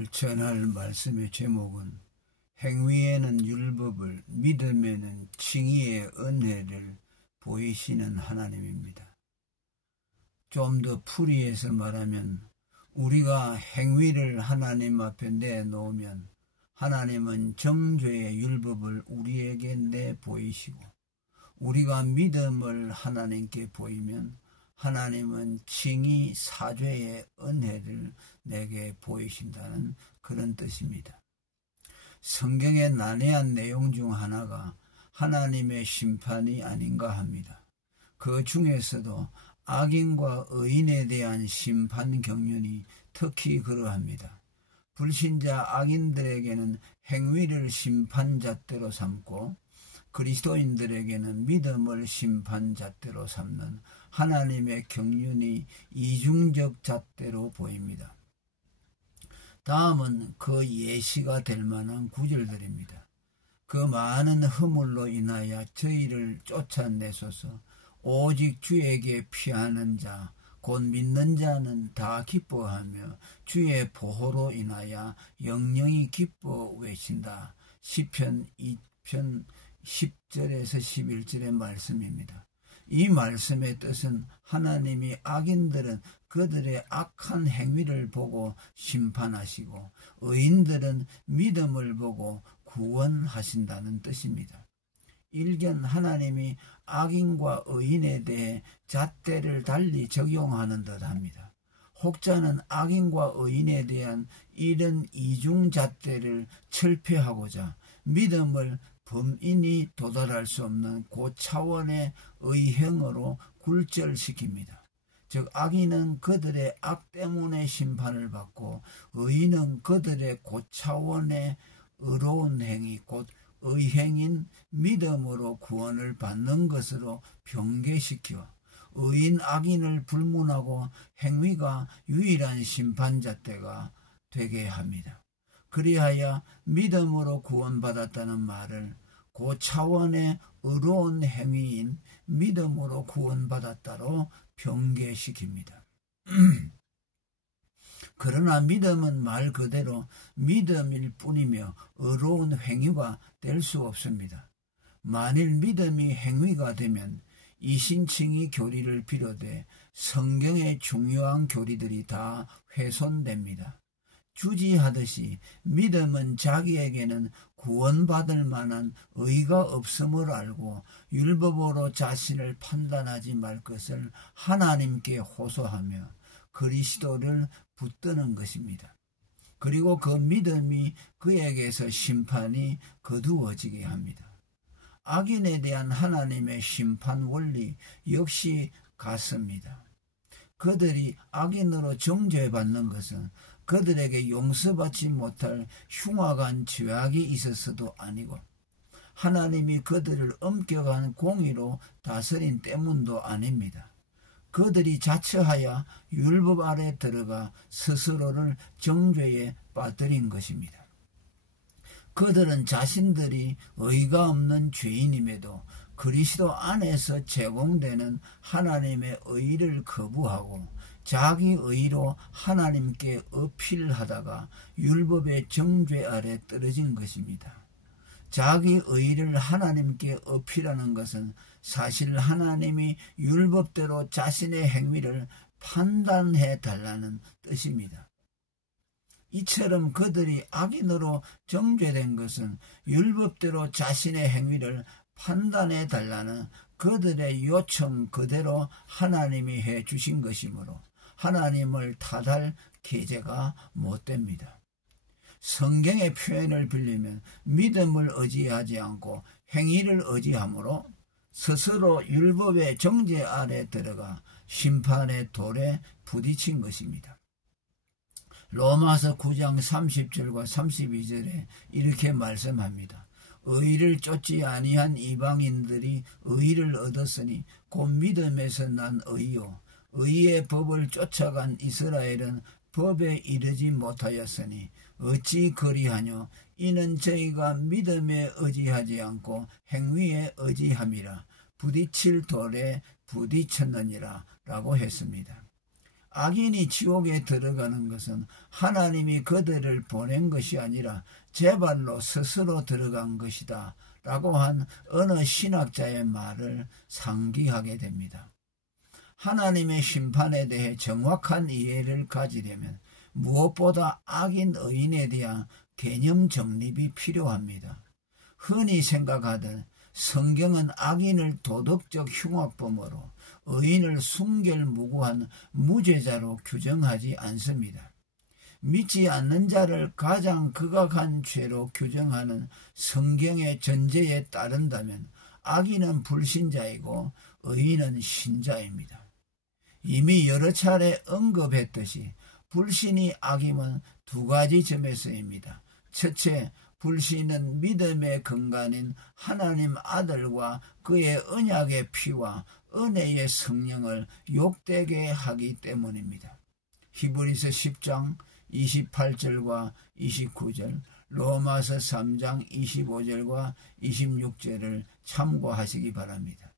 오늘 전할 말씀의 제목은 행위에는 율법을, 믿음에는 칭의의 은혜를 보이시는 하나님입니다. 좀 더 풀이해서 말하면 우리가 행위를 하나님 앞에 내놓으면 하나님은 정죄의 율법을 우리에게 내보이시고, 우리가 믿음을 하나님께 보이면 하나님은 칭의 사죄의 은혜를 내게 보이신다는 그런 뜻입니다. 성경의 난해한 내용 중 하나가 하나님의 심판이 아닌가 합니다. 그 중에서도 악인과 의인에 대한 심판 경륜이 특히 그러합니다. 불신자 악인들에게는 행위를 심판잣대로 삼고 그리스도인들에게는 믿음을 심판잣대로 삼는 하나님의 경륜이 이중적 잣대로 보입니다. 다음은 그 예시가 될 만한 구절들입니다. 그 많은 허물로 인하여 저희를 쫓아내소서. 오직 주에게 피하는 자 곧 믿는 자는 다 기뻐하며 주의 보호로 인하여 영영이 기뻐 외친다. 시편 2편 10절에서 11절의 말씀입니다. 이 말씀의 뜻은 하나님이 악인들은 그들의 악한 행위를 보고 심판하시고 의인들은 믿음을 보고 구원하신다는 뜻입니다. 일견 하나님이 악인과 의인에 대해 잣대를 달리 적용하는 듯합니다. 혹자는 악인과 의인에 대한 이런 이중 잣대를 철폐하고자 믿음을 범인이 도달할 수 없는 고차원의 의행으로 굴절시킵니다. 즉 악인은 그들의 악 때문에 심판을 받고 의인은 그들의 고차원의 의로운 행위 곧 의행인 믿음으로 구원을 받는 것으로 병개시켜 의인 악인을 불문하고 행위가 유일한 심판잣대가 되게 합니다. 그리하여 믿음으로 구원받았다는 말을 고차원의 의로운 행위인 믿음으로 구원받았다로 병개시킵니다. 그러나 믿음은 말 그대로 믿음일 뿐이며 의로운 행위가 될 수 없습니다. 만일 믿음이 행위가 되면 이신칭의 교리를 비롯해 성경의 중요한 교리들이 다 훼손됩니다. 주지하듯이 믿음은 자기에게는 구원받을 만한 의가 없음을 알고 율법으로 자신을 판단하지 말 것을 하나님께 호소하며 그리스도를 붙드는 것입니다. 그리고 그 믿음이 그에게서 심판이 거두어지게 합니다. 악인에 대한 하나님의 심판 원리 역시 같습니다. 그들이 악인으로 정죄받는 것은 그들에게 용서받지 못할 흉악한 죄악이 있어서도 아니고 하나님이 그들을 엄격한 공의로 다스린 때문도 아닙니다. 그들이 자처하여 율법 아래 들어가 스스로를 정죄에 빠뜨린 것입니다. 그들은 자신들이 의가 없는 죄인임에도 그리스도 안에서 제공되는 하나님의 의를 거부하고 자기 의로 하나님께 어필하다가 율법의 정죄 아래 떨어진 것입니다. 자기 의를 하나님께 어필하는 것은 사실 하나님이 율법대로 자신의 행위를 판단해 달라는 뜻입니다. 이처럼 그들이 악인으로 정죄된 것은 율법대로 자신의 행위를 판단해 달라는 그들의 요청 그대로 하나님이 해 주신 것이므로 하나님을 탓할 계제가 못됩니다. 성경의 표현을 빌리면 믿음을 의지하지 않고 행위를 의지하므로 스스로 율법의 정죄 아래 들어가 심판의 돌에 부딪힌 것입니다. 로마서 9장 30절과 32절에 이렇게 말씀합니다. 의를 쫓지 아니한 이방인들이 의를 얻었으니 곧 믿음에서 난 의요 의의 법을 쫓아간 이스라엘은 법에 이르지 못하였으니 어찌 그리하뇨 이는 저희가 믿음에 의지하지 않고 행위에 의지함이라 부딪힐 돌에 부딪혔느니라 라고 했습니다. 악인이 지옥에 들어가는 것은 하나님이 그들을 보낸 것이 아니라 제 발로 스스로 들어간 것이다 라고 한 어느 신학자의 말을 상기하게 됩니다. 하나님의 심판에 대해 정확한 이해를 가지려면 무엇보다 악인 의인에 대한 개념 정립이 필요합니다. 흔히 생각하듯 성경은 악인을 도덕적 흉악범으로 의인을 순결무구한 무죄자로 규정하지 않습니다. 믿지 않는 자를 가장 극악한 죄로 규정하는 성경의 전제에 따른다면 악인은 불신자이고 의인은 신자입니다. 이미 여러 차례 언급했듯이 불신이 악임은 두 가지 점에서입니다. 첫째, 불신은 믿음의 근간인 하나님 아들과 그의 언약의 피와 은혜의 성령을 욕되게 하기 때문입니다. 히브리서 10장 28절과 29절, 로마서 3장 25절과 26절을 참고하시기 바랍니다.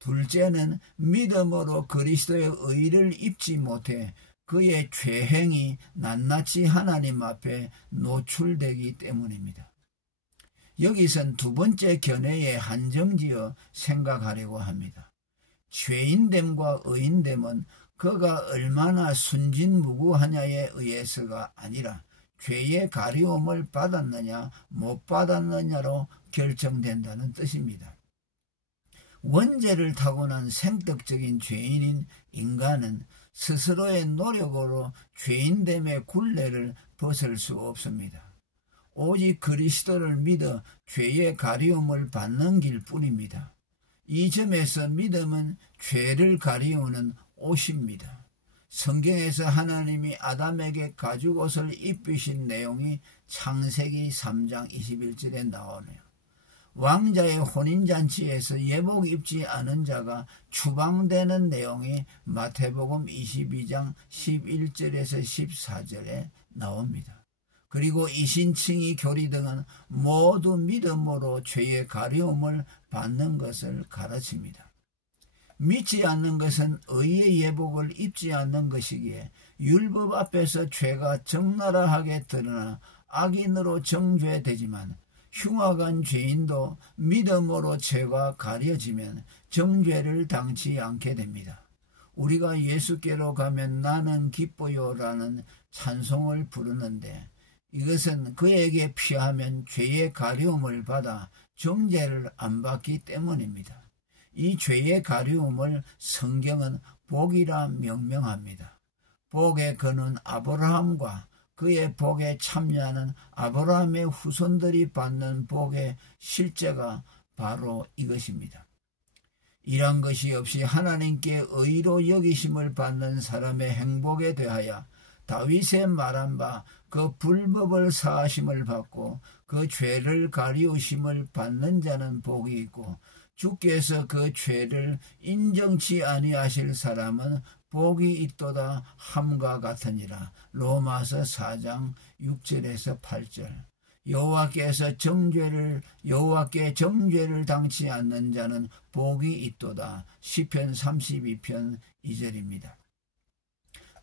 둘째는 믿음으로 그리스도의 의를 입지 못해 그의 죄행이 낱낱이 하나님 앞에 노출되기 때문입니다. 여기선 두 번째 견해에 한정지어 생각하려고 합니다. 죄인됨과 의인됨은 그가 얼마나 순진무구하냐에 의해서가 아니라 죄의 가리움을 받았느냐 못 받았느냐로 결정된다는 뜻입니다. 원죄를 타고난 생떡적인 죄인인 인간은 스스로의 노력으로 죄인됨의 굴레를 벗을 수 없습니다. 오직 그리스도를 믿어 죄의 가리움을 받는 길뿐입니다. 이 점에서 믿음은 죄를 가리우는 옷입니다. 성경에서 하나님이 아담에게 가죽옷을 입히신 내용이 창세기 3장 21절에 나오네요. 왕자의 혼인잔치에서 예복 입지 않은 자가 추방되는 내용이 마태복음 22장 11절에서 14절에 나옵니다. 그리고 이신칭이 교리 등은 모두 믿음으로 죄의 가려움을 받는 것을 가르칩니다. 믿지 않는 것은 의의 예복을 입지 않는 것이기에 율법 앞에서 죄가 적나라하게 드러나 악인으로 정죄되지만 흉악한 죄인도 믿음으로 죄가 가려지면 정죄를 당치 않게 됩니다. 우리가 예수께로 가면 나는 기뻐요라는 찬송을 부르는데 이것은 그에게 피하면 죄의 가려움을 받아 정죄를 안 받기 때문입니다. 이 죄의 가려움을 성경은 복이라 명명합니다. 복의 근원 아브라함과 그의 복에 참여하는 아브라함의 후손들이 받는 복의 실제가 바로 이것입니다. 이런 것이 없이 하나님께 의로 여기심을 받는 사람의 행복에 대하여 다윗의 말한 바 그 불법을 사하심을 받고 그 죄를 가리우심을 받는 자는 복이 있고 주께서 그 죄를 인정치 아니하실 사람은 복이 있도다 함과 같으니라. 로마서 4장 6절에서 8절. 여호와께 정죄를 당치 않는 자는 복이 있도다. 시편 32편 2절입니다.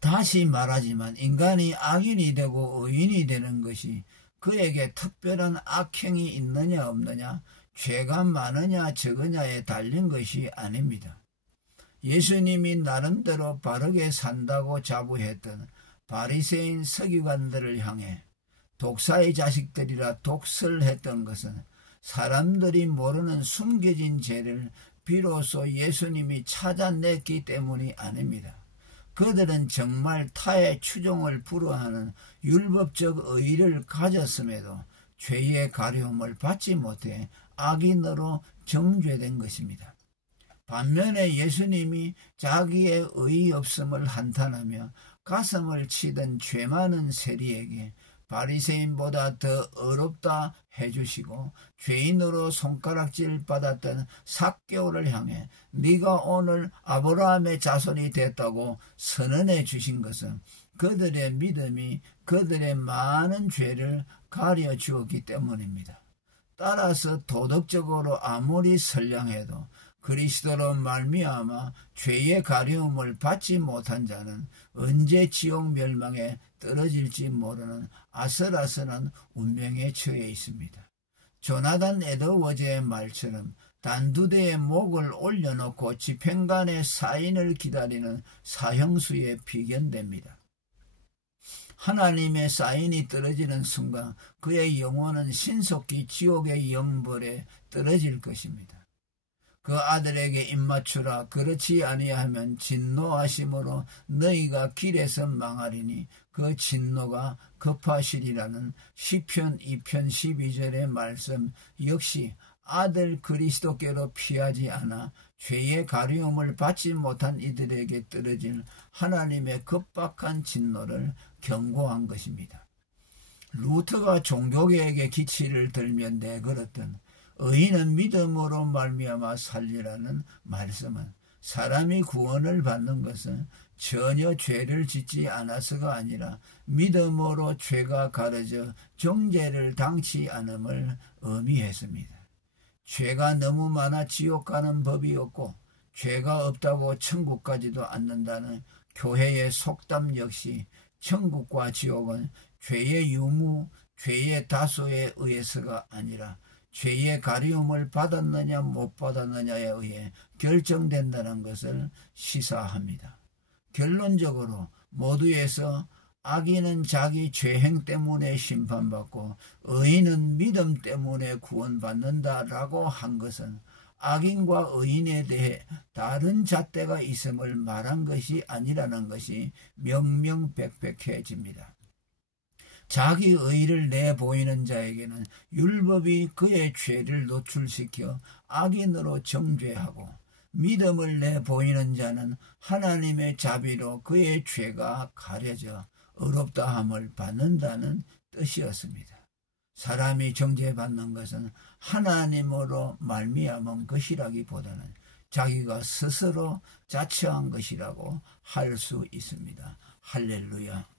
다시 말하지만 인간이 악인이 되고 의인이 되는 것이 그에게 특별한 악행이 있느냐 없느냐, 죄가 많으냐 적으냐에 달린 것이 아닙니다. 예수님이 나름대로 바르게 산다고 자부했던 바리새인 서기관들을 향해 독사의 자식들이라 독설했던 것은 사람들이 모르는 숨겨진 죄를 비로소 예수님이 찾아냈기 때문이 아닙니다. 그들은 정말 타의 추종을 불허하는 율법적 의의를 가졌음에도 죄의 가려움을 받지 못해 악인으로 정죄된 것입니다. 반면에 예수님이 자기의 의의 없음을 한탄하며 가슴을 치던 죄 많은 세리에게 바리새인보다 더 어렵다 해주시고 죄인으로 손가락질 받았던 삭개오를 향해 네가 오늘 아브라함의 자손이 됐다고 선언해 주신 것은 그들의 믿음이 그들의 많은 죄를 가려 주었기 때문입니다. 따라서 도덕적으로 아무리 선량해도 그리스도로 말미암아 죄의 가려움을 받지 못한 자는 언제 지옥 멸망에 떨어질지 모르는 아슬아슬한 운명에 처해 있습니다. 조나단 에드워즈의 말처럼 단두대에 목을 올려놓고 집행관의 사인을 기다리는 사형수에 비견됩니다. 하나님의 사인이 떨어지는 순간 그의 영혼은 신속히 지옥의 영벌에 떨어질 것입니다. 그 아들에게 입맞추라. 그렇지 아니하면 진노하심으로 너희가 길에서 망하리니 그 진노가 급하시리라는 시편 2편 12절의 말씀 역시 아들 그리스도께로 피하지 않아 죄의 가려움을 받지 못한 이들에게 떨어질 하나님의 급박한 진노를 경고한 것입니다. 루트가 종교계에게 기치를 들며 내걸었던 의인은 믿음으로 말미암아 살리라는 말씀은 사람이 구원을 받는 것은 전혀 죄를 짓지 않아서가 아니라 믿음으로 죄가 가려져 정죄를 당치 않음을 의미했습니다. 죄가 너무 많아 지옥 가는 법이 없고 죄가 없다고 천국 가지도 않는다는 교회의 속담 역시 천국과 지옥은 죄의 유무, 죄의 다소에 의해서가 아니라 죄의 가리움을 받았느냐 못 받았느냐에 의해 결정된다는 것을 시사합니다. 결론적으로 모두에서 악인은 자기 죄행 때문에 심판받고 의인은 믿음 때문에 구원받는다라고 한 것은 악인과 의인에 대해 다른 잣대가 있음을 말한 것이 아니라는 것이 명명백백해집니다. 자기 의를 내보이는 자에게는 율법이 그의 죄를 노출시켜 악인으로 정죄하고 믿음을 내보이는 자는 하나님의 자비로 그의 죄가 가려져 의롭다함을 받는다는 뜻이었습니다. 사람이 정죄받는 것은 하나님으로 말미암은 것이라기보다는 자기가 스스로 자처한 것이라고 할 수 있습니다. 할렐루야.